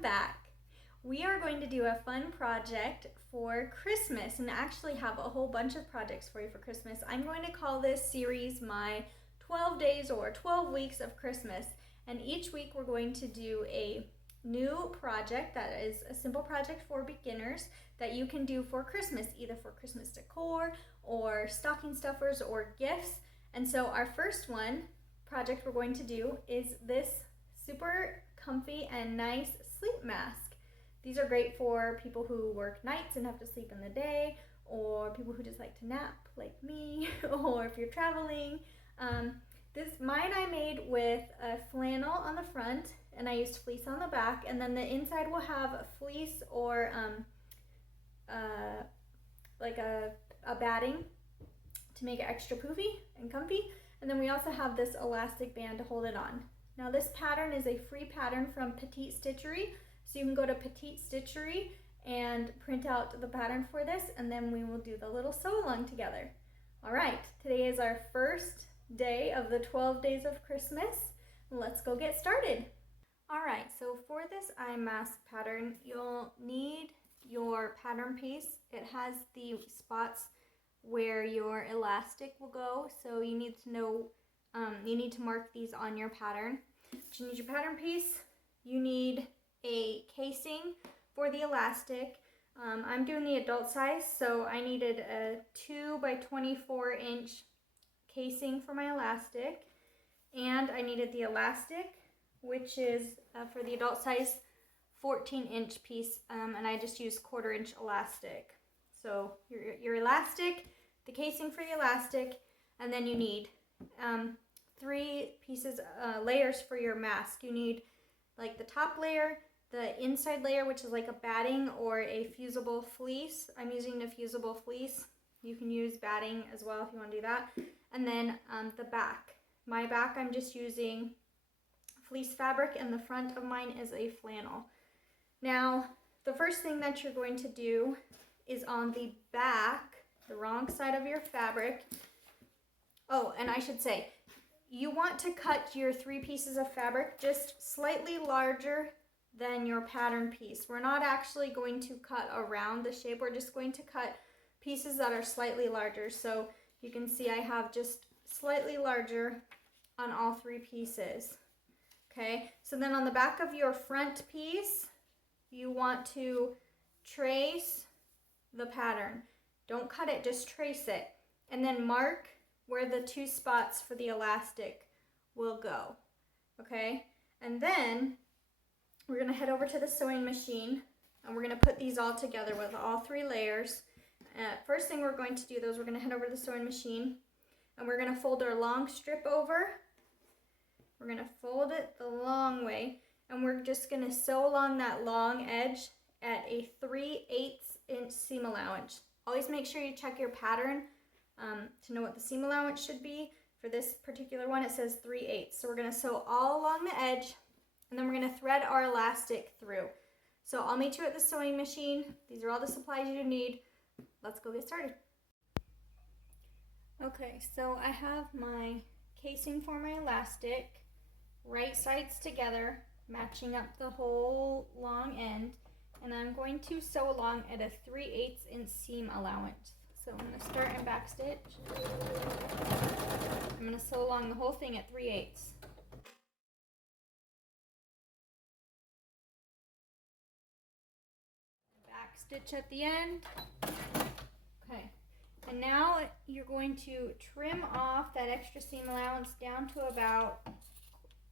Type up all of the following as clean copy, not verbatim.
welcome back. We are going to do a fun project for Christmas and actually have a whole bunch of projects for you for Christmas. I'm going to call this series my 12 days or 12 weeks of Christmas, and each week we're going to do a new project that is a simple project for beginners that you can do for Christmas, either for Christmas decor or stocking stuffers or gifts. And so our first project we're going to do is this super comfy and nice sleep mask. These are great for people who work nights and have to sleep in the day, or people who just like to nap like me, or if you're traveling. Mine I made with a flannel on the front, and I used fleece on the back, and then the inside will have a fleece or like a batting to make it extra poofy and comfy. And then we also have this elastic band to hold it on. Now this pattern is a free pattern from Petite Stitchery, so you can go to Petite Stitchery and print out the pattern for this, and then we will do the little sew along together. All right, today is our first day of the 12 days of Christmas. Let's go get started. All right, so for this eye mask pattern, you'll need your pattern piece. It has the spots where your elastic will go, so you need to know, you need to mark these on your pattern. But you need your pattern piece, you need a casing for the elastic. I'm doing the adult size, so I needed a 2 by 24 inch casing for my elastic, and I needed the elastic, which is for the adult size 14-inch piece, and I just used 1/4 inch elastic. So your elastic, the casing for the elastic, and then you need 3 pieces, layers for your mask. You need like the top layer, the inside layer, which is like a batting or a fusible fleece. I'm using a fusible fleece. You can use batting as well if you want to do that. And then the back. My back, I'm just using fleece fabric, and the front of mine is a flannel. Now, the first thing that you're going to do is on the back, the wrong side of your fabric. Oh, and I should say, you want to cut your 3 pieces of fabric just slightly larger than your pattern piece. We're not actually going to cut around the shape, we're just going to cut pieces that are slightly larger. So you can see I have just slightly larger on all 3 pieces. Okay, so then on the back of your front piece, you want to trace the pattern. Don't cut it, just trace it. And then mark where the 2 spots for the elastic will go. Okay, and then we're gonna head over to the sewing machine, and we're gonna put these all together with all 3 layers. First thing we're going to do though is we're gonna head over to the sewing machine, and we're gonna fold our long strip over. We're gonna fold it the long way, and we're just gonna sew along that long edge at a 3/8 inch seam allowance. Always make sure you check your pattern to know what the seam allowance should be. For this particular one, it says 3/8. So we're gonna sew all along the edge, and then we're gonna thread our elastic through. So I'll meet you at the sewing machine. These are all the supplies you need. Let's go get started. Okay, so I have my casing for my elastic, right sides together, matching up the whole long end, and I'm going to sew along at a 3/8 inch seam allowance. So I'm going to start and back stitch. I'm going to sew along the whole thing at 3/8. Back stitch at the end. Okay, and now you're going to trim off that extra seam allowance down to about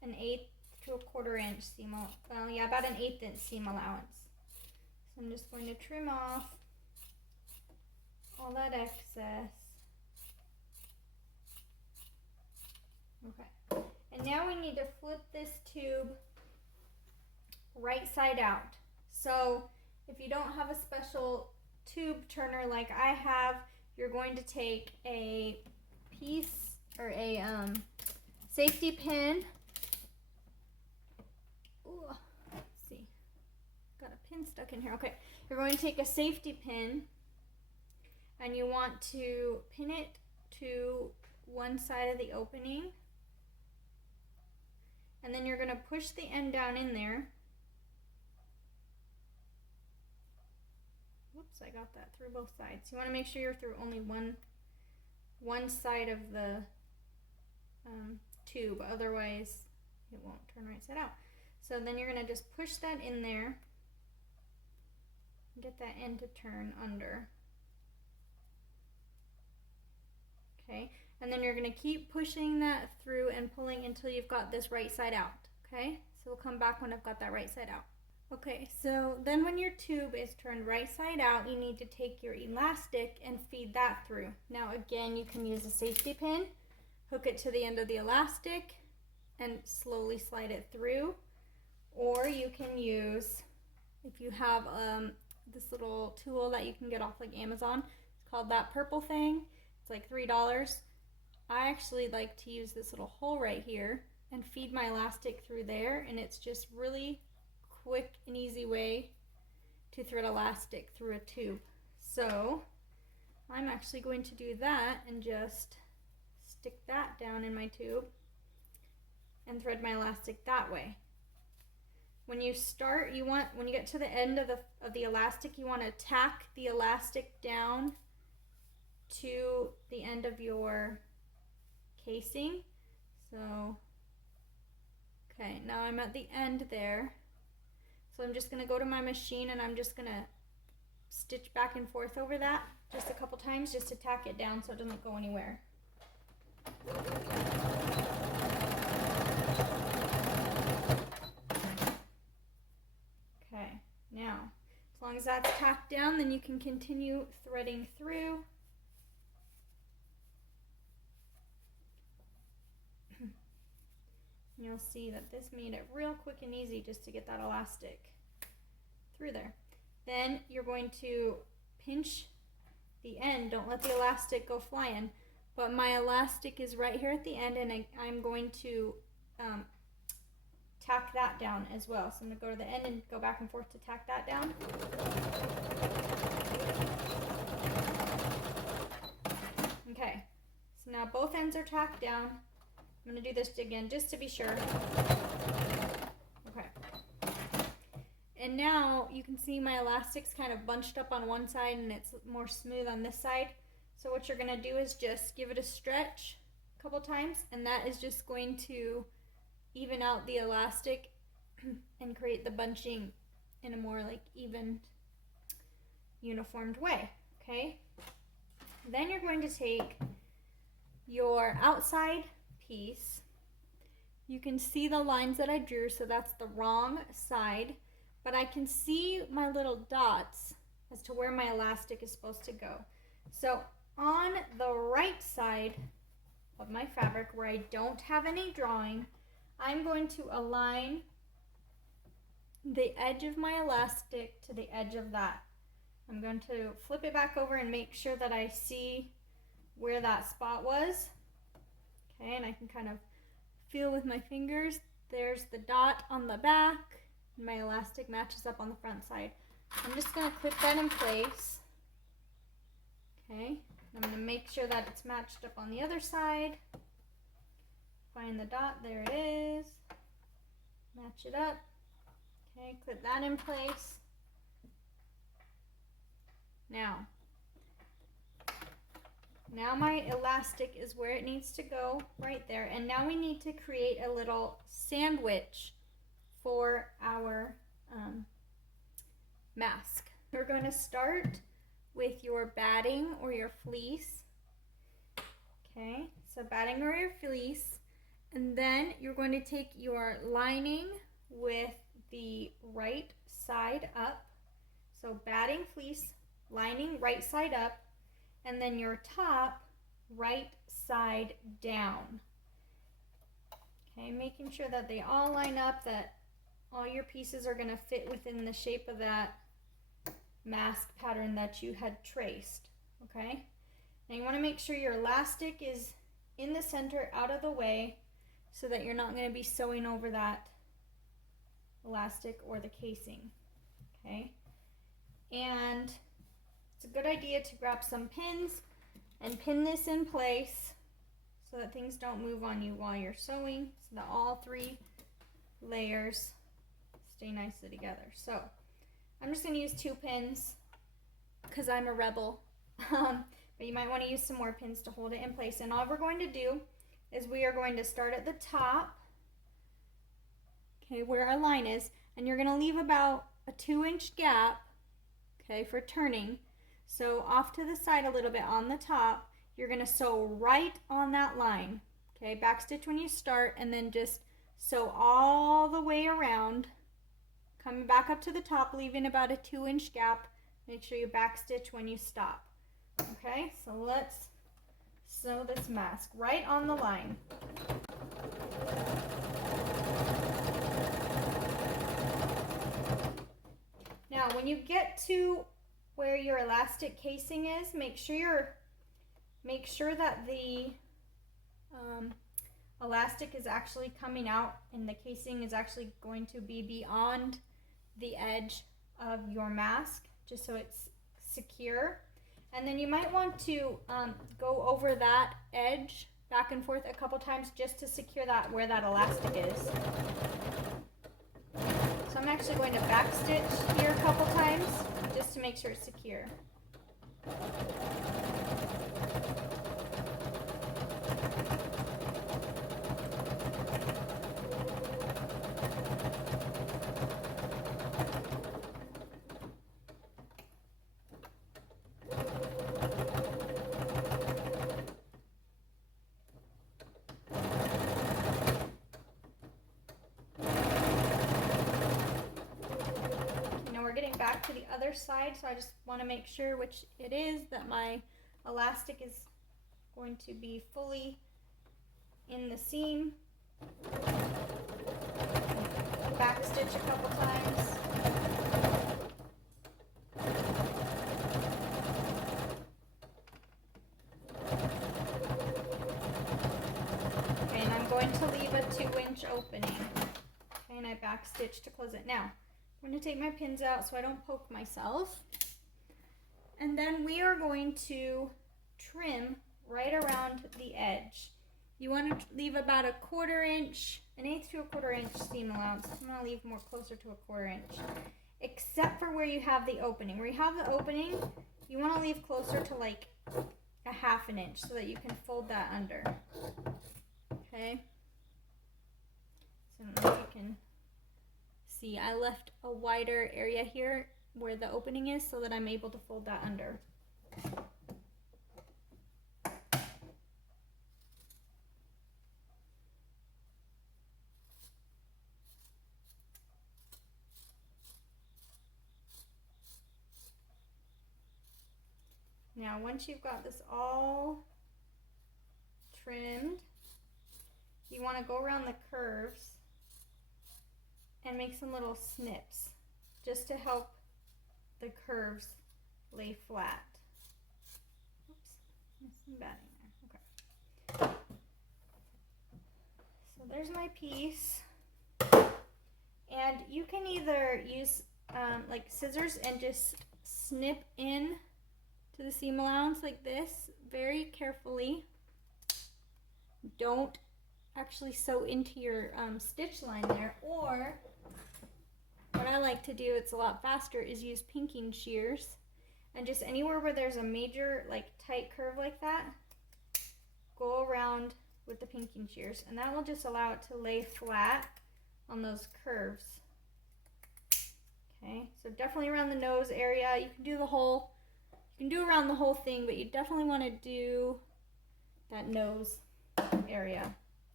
an 1/8 to a 1/4 inch seam, about an 1/8 inch seam allowance. So I'm just going to trim off all that excess. Okay, and now we need to flip this tube right side out. So if you don't have a special tube turner like I have, you're going to take a piece or a safety pin. Ooh, let's see, got a pin stuck in here. Okay, you're going to take a safety pin, and you want to pin it to one side of the opening, and then you're going to push the end down in there, So I got that through both sides. You want to make sure you're through only one side of the tube, otherwise it won't turn right side out. So then you're going to just push that in there, get that end to turn under. Okay, and then you're going to keep pushing that through and pulling until you've got this right side out. Okay, so we'll come back when I've got that right side out. Okay, so then when your tube is turned right side out, you need to take your elastic and feed that through. Now again, you can use a safety pin, hook it to the end of the elastic, and slowly slide it through. Or you can use, if you have this little tool that you can get off like Amazon, it's called that purple thing. It's like $3. I actually like to use this little hole right here and feed my elastic through there, and it's just really quick and easy way to thread elastic through a tube. So I'm actually going to do that and just stick that down in my tube and thread my elastic that way. When you start, when you get to the end of the elastic, you want to tack the elastic down to the end of your casing. So, okay, now I'm at the end there. So I'm just going to go to my machine and I'm just going to stitch back and forth over that just a couple times just to tack it down so it doesn't go anywhere. Okay, now as long as that's tacked down, then you can continue threading through. You'll see that this made it real quick and easy just to get that elastic through there. Then you're going to pinch the end. Don't let the elastic go flying. But my elastic is right here at the end, and I'm going to tack that down as well. So I'm going to go to the end and go back and forth to tack that down. Okay, so now both ends are tacked down. I'm going to do this again just to be sure. Okay. And now you can see my elastic's kind of bunched up on one side and it's more smooth on this side. So what you're going to do is just give it a stretch a couple times, and that is just going to even out the elastic and create the bunching in a more like even, uniformed way. Okay? Then you're going to take your outside piece. You can see the lines that I drew, so that's the wrong side, but I can see my little dots as to where my elastic is supposed to go. So on the right side of my fabric, where I don't have any drawing, I'm going to align the edge of my elastic to the edge of that. I'm going to flip it back over and make sure that I see where that spot was. Okay, and I can kind of feel with my fingers. There's the dot on the back. And my elastic matches up on the front side. I'm just going to clip that in place. Okay, I'm going to make sure that it's matched up on the other side. Find the dot, there it is. Match it up. Okay, clip that in place. Now my elastic is where it needs to go, right there. And now we need to create a little sandwich for our mask. We're going to start with your batting or your fleece. Okay, so batting or your fleece. And then you're going to take your lining with the right side up. So batting, fleece, lining, right side up. And then your top, right side down. Okay, making sure that they all line up, that all your pieces are going to fit within the shape of that mask pattern that you had traced. Okay, now you want to make sure your elastic is in the center, out of the way, so that you're not going to be sewing over that elastic or the casing. Okay, and it's a good idea to grab some pins and pin this in place so that things don't move on you while you're sewing, so that all three layers stay nicely together. So I'm just going to use 2 pins because I'm a rebel. But you might want to use some more pins to hold it in place. And all we're going to do is we are going to start at the top, okay, where our line is, and you're going to leave about a 2-inch gap, okay, for turning. So off to the side a little bit on the top, you're going to sew right on that line, okay, backstitch when you start, and then just sew all the way around, coming back up to the top, leaving about a 2-inch gap. Make sure you backstitch when you stop. Okay, so let's sew this mask right on the line. Now, when you get to where your elastic casing is, make sure that the elastic is actually coming out and the casing is actually going to be beyond the edge of your mask, just so it's secure. And then you might want to go over that edge back and forth a couple times just to secure that where that elastic is. So I'm actually going to backstitch here a couple times just to make sure it's secure. Back to the other side, so I just want to make sure which it is, that my elastic is going to be fully in the seam. Back stitch a couple times. Okay, and I'm going to leave a 2-inch opening. Okay, and I back stitch to close it. Now I'm going to take my pins out so I don't poke myself. And then we are going to trim right around the edge. You want to leave about a 1/4 inch, an 1/8 to a 1/4 inch seam allowance. I'm going to leave more closer to a 1/4 inch. Except for where you have the opening. Where you have the opening, you want to leave closer to like a 1/2 inch so that you can fold that under. Okay? So I don't know if you can see, I left a wider area here where the opening is so that I'm able to fold that under. Now, once you've got this all trimmed, you want to go around the curves and make some little snips just to help the curves lay flat. Oops, there's some batting there. Okay. So there's my piece. And you can either use like scissors and just snip in to the seam allowance like this very carefully. Don't actually sew into your stitch line there, or what I like to do, it's a lot faster, is use pinking shears and just anywhere where there's a major like tight curve like that, go around with the pinking shears, and that will just allow it to lay flat on those curves. Okay, so definitely around the nose area. You can do around the whole thing, but you definitely want to do that nose area.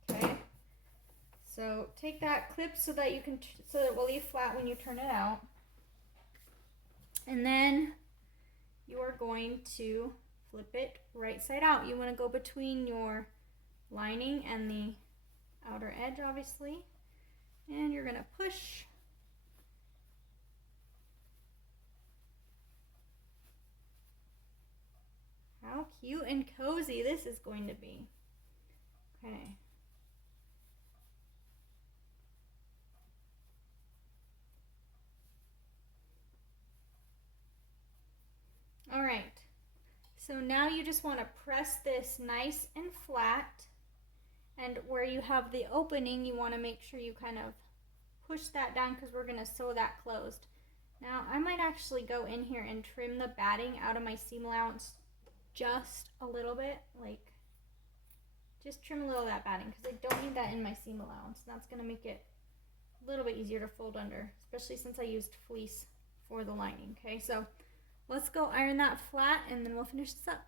Okay, so take that clip so that it will lay flat when you turn it out, and then you are going to flip it right side out. You want to go between your lining and the outer edge, obviously, and you're going to push. How cute and cozy this is going to be. Okay. All right. So now you just want to press this nice and flat, and where you have the opening, you want to make sure you kind of push that down because we're going to sew that closed. Now I might actually go in here and trim the batting out of my seam allowance just a little bit, like just trim a little of that batting because I don't need that in my seam allowance. That's going to make it a little bit easier to fold under, especially since I used fleece for the lining. Okay, so let's go iron that flat and then we'll finish this up.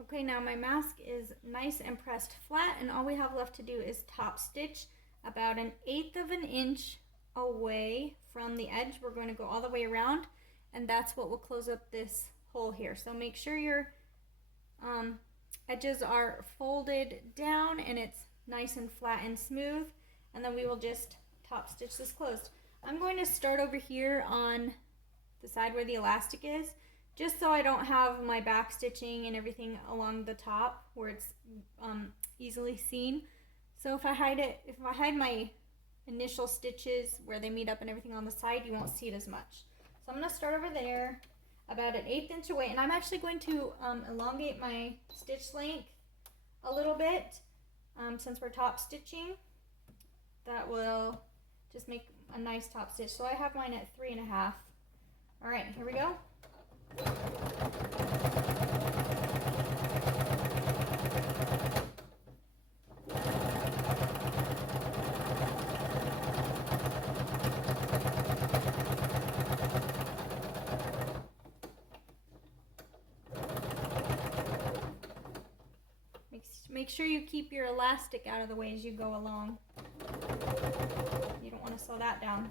Okay, now my mask is nice and pressed flat, and all we have left to do is top stitch about 1/8 of an inch away from the edge. We're going to go all the way around, and that's what will close up this hole here. So make sure your edges are folded down and it's nice and flat and smooth, and then we will just top stitch this closed. I'm going to start over here on the side where the elastic is, just so I don't have my back stitching and everything along the top where it's easily seen. So if I hide my initial stitches where they meet up and everything on the side, you won't see it as much. So I'm going to start over there about 1/8 inch away, and I'm actually going to elongate my stitch length a little bit since we're top stitching. That will just make a nice top stitch. So I have mine at 3.5. All right, here we go. Make sure you keep your elastic out of the way as you go along. You don't want to sew that down.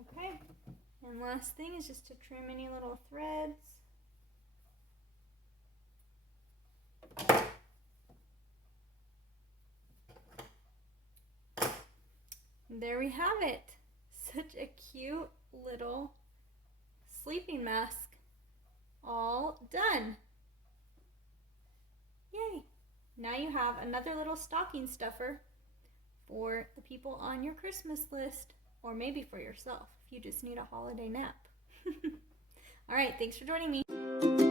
Okay, and last thing is just to trim any little threads. There we have it. Such a cute little sleeping mask. All done. Yay. Now you have another little stocking stuffer for the people on your Christmas list, or maybe for yourself if you just need a holiday nap. All right, thanks for joining me.